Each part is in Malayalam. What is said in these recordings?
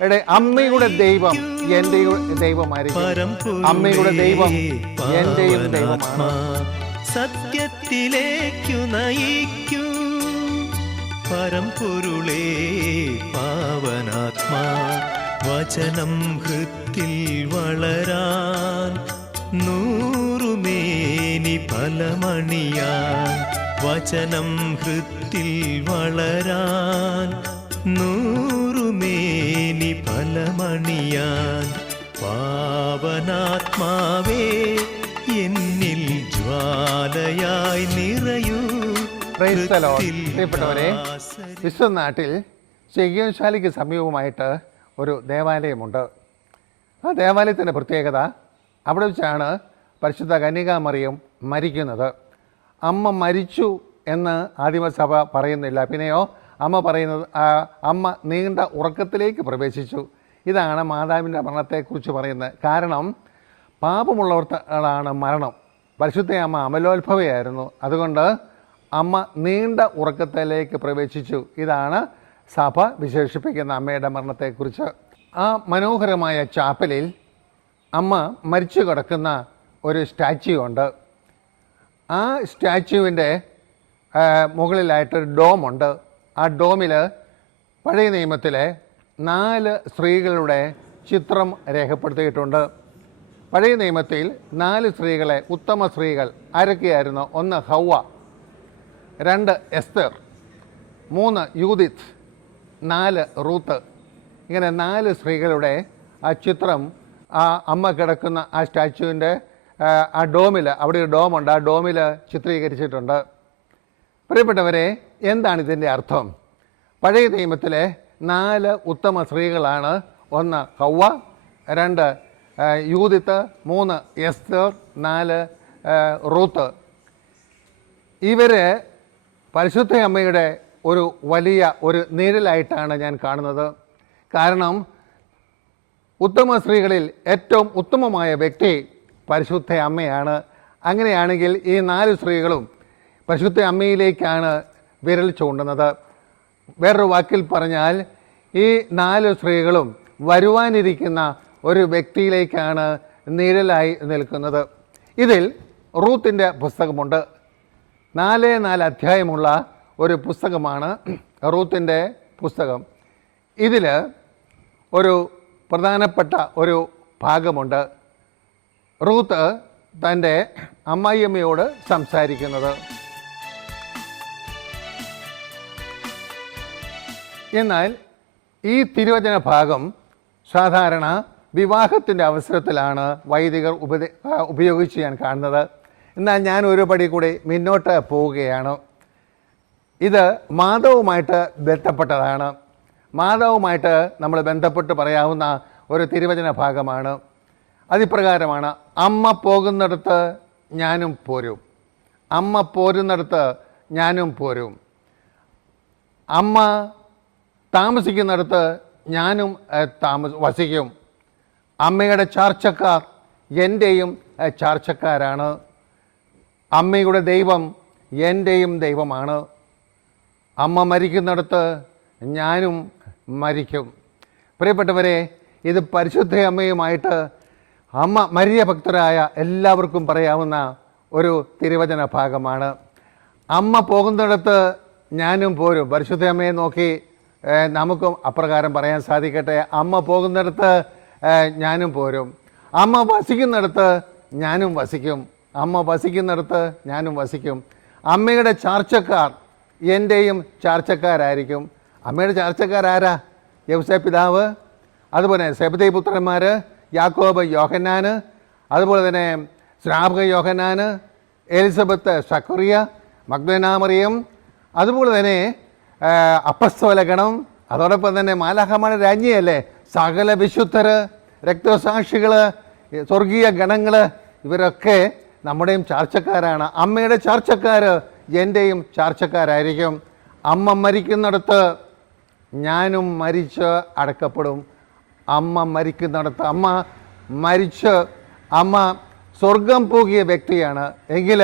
അമ്മയുടെ ദൈവം എൻ്റെ ദൈവമായിരിക്കും. അമ്മയുടെ ദൈവം എൻ്റെയും ദൈവമാണ്. സത്യത്തിലേക്കു നയിക്കൂ പരമ്പൊരുളേ പാവനാത്മാ. വചനം ഹൃത്തിൽ വളരാൻ നൂറുമേനി ഫലമണിയാൻ. വചനം ഹൃത്തിൽ വളരാൻ നൂറുമേനി ഫലമണിയാൻ. പാവനാത്മാവേ എന്നിൽ ജ്വാലയായി നിറയൂ. പ്രിയപ്പെട്ടവരെ, വിശ്വനാട്ടിൽ ചെകിയോൻശാലയ്ക്ക് സമീപമായിട്ട് ഒരു ദേവാലയമുണ്ട്. ആ ദേവാലയത്തിൻ്റെ പ്രത്യേകത, അവിടെ വെച്ചാണ് പരിശുദ്ധ കന്യകാമറിയം മരിക്കുന്നത്. അമ്മ മരിച്ചു എന്ന് ആദിമസഭ പറയുന്നില്ല. പിന്നെയോ അമ്മ പറയുന്നത് അമ്മ നീണ്ട ഉറക്കത്തിലേക്ക് പ്രവേശിച്ചു. ഇതാണ് മാതാവിൻ്റെ മരണത്തെക്കുറിച്ച് പറയുന്നത്. കാരണം പാപമുള്ളവർക്കാണ് മരണം. പരിശുദ്ധ അമ്മ അമലോത്ഭവയായിരുന്നു. അതുകൊണ്ട് അമ്മ നീണ്ട ഉറക്കത്തിലേക്ക് പ്രവേശിച്ചു. ഇതാണ് സഭ വിശേഷിപ്പിക്കുന്ന അമ്മയുടെ മരണത്തെക്കുറിച്ച്. ആ മനോഹരമായ ചാപ്പലിൽ അമ്മ മരിച്ചു കിടക്കുന്ന ഒരു സ്റ്റാച്യു ഉണ്ട്. ആ സ്റ്റാച്യുവിൻ്റെ മുകളിലായിട്ടൊരു ഡോമുണ്ട്. ആ ഡോമിൽ പഴയ നിയമത്തിലെ 4 സ്ത്രീകളുടെ ചിത്രം രേഖപ്പെടുത്തിയിട്ടുണ്ട്. പഴയ നിയമത്തിൽ 4 സ്ത്രീകളെ, ഉത്തമ സ്ത്രീകൾ ആരൊക്കെയായിരുന്നു? 1 ഹൗവ, 2 എസ്തർ, 3 യൂദിത്ത്, 4 റൂത്ത്. ഇങ്ങനെ 4 സ്ത്രീകളുടെ ആ ചിത്രം ആ അമ്മ കിടക്കുന്ന ആ സ്റ്റാച്യുവിൻ്റെ ആ ഡോമിൽ, അവിടെ ഒരു ഡോമുണ്ട്, ആ ഡോമിൽ ചിത്രീകരിച്ചിട്ടുണ്ട്. പ്രിയപ്പെട്ടവരെ, എന്താണ് ഇതിൻ്റെ അർത്ഥം? പഴയ നിയമത്തിലെ 4 ഉത്തമ സ്ത്രീകളാണ്. 1 ഹൗവ, 2 യൂദിത്ത്, 3 എസ്തർ, 4 റൂത്ത്. ഇവർ പരിശുദ്ധ അമ്മയുടെ ഒരു വലിയ ഒരു നിഴലായിട്ടാണ് ഞാൻ കാണുന്നത്. കാരണം ഉത്തമ സ്ത്രീകളിൽ ഏറ്റവും ഉത്തമമായ വ്യക്തി പരിശുദ്ധ അമ്മയാണ്. അങ്ങനെയാണെങ്കിൽ ഈ 4 സ്ത്രീകളും പരിശുദ്ധ അമ്മയിലേക്കാണ് വിരൽ ചൂണ്ടുന്നത്. വേറൊരു വാക്കിൽ പറഞ്ഞാൽ ഈ 4 സ്ത്രീകളും വരുവാനിരിക്കുന്ന ഒരു വ്യക്തിയിലേക്കാണ് നിഴലായി നിൽക്കുന്നത്. ഇതിൽ റൂത്തിൻ്റെ പുസ്തകമുണ്ട്. 4 അധ്യായമുള്ള ഒരു പുസ്തകമാണ് റൂത്തിൻ്റെ പുസ്തകം. ഇതിൽ ഒരു പ്രധാനപ്പെട്ട ഒരു ഭാഗമുണ്ട്. റൂത്ത് തൻ്റെ അമ്മായിയമ്മയോട് സംസാരിക്കുന്നത്. എന്നാൽ ഈ തിരുവചന ഭാഗം സാധാരണ വിവാഹത്തിൻ്റെ അവസരത്തിലാണ് വൈദികർ ഉപയോഗിച്ച് ഞാൻ കാണുന്നത്. എന്നാൽ ഞാൻ ഒരു പടി കൂടി മുന്നോട്ട് പോവുകയാണ്. ഇത് മാതാവുമായിട്ട് ബന്ധപ്പെട്ടതാണ്. മാതാവുമായിട്ട് നമ്മൾ ബന്ധപ്പെട്ട് പറയാവുന്ന ഒരു തിരുവചന ഭാഗമാണ്. അതിപ്രകാരമാണ്: അമ്മ പോകുന്നിടത്ത് ഞാനും പോരും, അമ്മ പോരുന്നിടത്ത് ഞാനും പോരും, അമ്മ താമസിക്കുന്നിടത്ത് ഞാനും വസിക്കും. അമ്മയുടെ ചാർച്ചക്കാർ എൻ്റെയും ചാർച്ചക്കാരാണ്. അമ്മയുടെ ദൈവം എൻ്റെയും ദൈവമാണ്. അമ്മ മരിക്കുന്നിടത്ത് ഞാനും മരിക്കും. പ്രിയപ്പെട്ടവരെ, ഇത് പരിശുദ്ധ അമ്മയുമായിട്ട് അമ്മ മരിയ ഭക്തരായ എല്ലാവർക്കും പറയാവുന്ന ഒരു തിരുവചന ഭാഗമാണ്. അമ്മ പോകുന്നിടത്ത് ഞാനും പോരും. പരിശുദ്ധ അമ്മയെ നോക്കി നമുക്കും അപ്രകാരം പറയാൻ സാധിക്കട്ടെ. അമ്മ പോകുന്നിടത്ത് ഞാനും പോരും. അമ്മ വസിക്കുന്നിടത്ത് ഞാനും വസിക്കും. അമ്മ വസിക്കുന്നിടത്ത് ഞാനും വസിക്കും. അമ്മയുടെ ചാർച്ചക്കാർ എൻ്റെയും ചാർച്ചക്കാരായിരിക്കും. അമ്മയുടെ ചാർച്ചക്കാരാരാ? യൗസേ പിതാവ്, അതുപോലെ സെബദൈ പുത്രന്മാർ യാക്കോബ്, യോഹന്നാന്, അതുപോലെ തന്നെ സ്നാപക യോഹന്നാന്, എലിസബത്ത്, സക്കറിയ, മഗ്ദലേന മറിയം, അതുപോലെ തന്നെ അപ്പസ്തോലഗണം, അതോടൊപ്പം തന്നെ മാലാഖമാരുടെ രാജ്ഞിയല്ലേ, സകല വിശുദ്ധർ, രക്തസാക്ഷികൾ, സ്വർഗീയ ഗണങ്ങൾ, ഇവരൊക്കെ നമ്മുടെയും ചാർച്ചക്കാരാണ്. അമ്മയുടെ ചാർച്ചക്കാർ എൻ്റെയും ചാർച്ചക്കാരായിരിക്കും. അമ്മ മരിക്കുന്നിടത്ത് ഞാനും മരിച്ച് അടക്കപ്പെടും. അമ്മ മരിക്കുന്നിടത്ത്, അമ്മ മരിച്ച് അമ്മ സ്വർഗം പോകിയ വ്യക്തിയാണ് എങ്കിൽ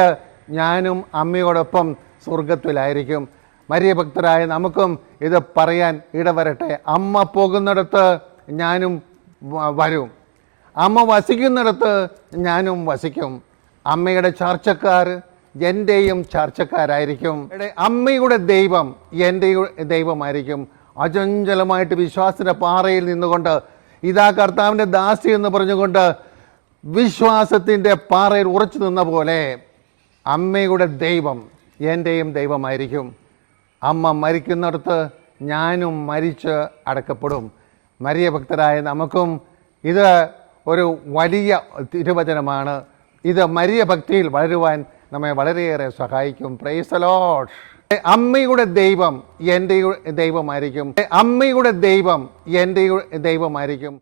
ഞാനും അമ്മയോടൊപ്പം സ്വർഗത്തിലായിരിക്കും. മരിയ ഭക്തരായ നമുക്കും ഇത് പറയാൻ ഇടവരട്ടെ. അമ്മ പോകുന്നിടത്ത് ഞാനും വരും. അമ്മ വസിക്കുന്നിടത്ത് ഞാനും വസിക്കും. അമ്മയുടെ ചാർച്ചക്കാർ എൻ്റെയും ചാർച്ചക്കാരായിരിക്കും. അമ്മയുടെ ദൈവം എൻ്റെ ദൈവമായിരിക്കും. അചഞ്ചലമായിട്ട് വിശ്വാസത്തിൻ്റെ പാറയിൽ നിന്നുകൊണ്ട് ഇതാ കർത്താവിൻ്റെ ദാസി എന്ന് പറഞ്ഞുകൊണ്ട് വിശ്വാസത്തിൻ്റെ പാറയിൽ ഉറച്ചു നിന്ന പോലെ അമ്മയുടെ ദൈവം എൻ്റെയും ദൈവമായിരിക്കും. അമ്മ മരിക്കുന്നിടത്ത് ഞാനും മരിച്ച് അടക്കപ്പെടും. മരിയ ഭക്തരായ നമുക്കും ഇത് ഒരു വലിയ തിരുവചനമാണ്. ഇത് മരിയ ഭക്തിയിൽ വളരുവാൻ നമ്മെ വളരെയേറെ സഹായിക്കും. Praise the Lord. അമ്മയുടെ ദൈവം എൻ്റെ ദൈവമായിരിക്കും. അമ്മയുടെ ദൈവം എൻ്റെ ദൈവമായിരിക്കും.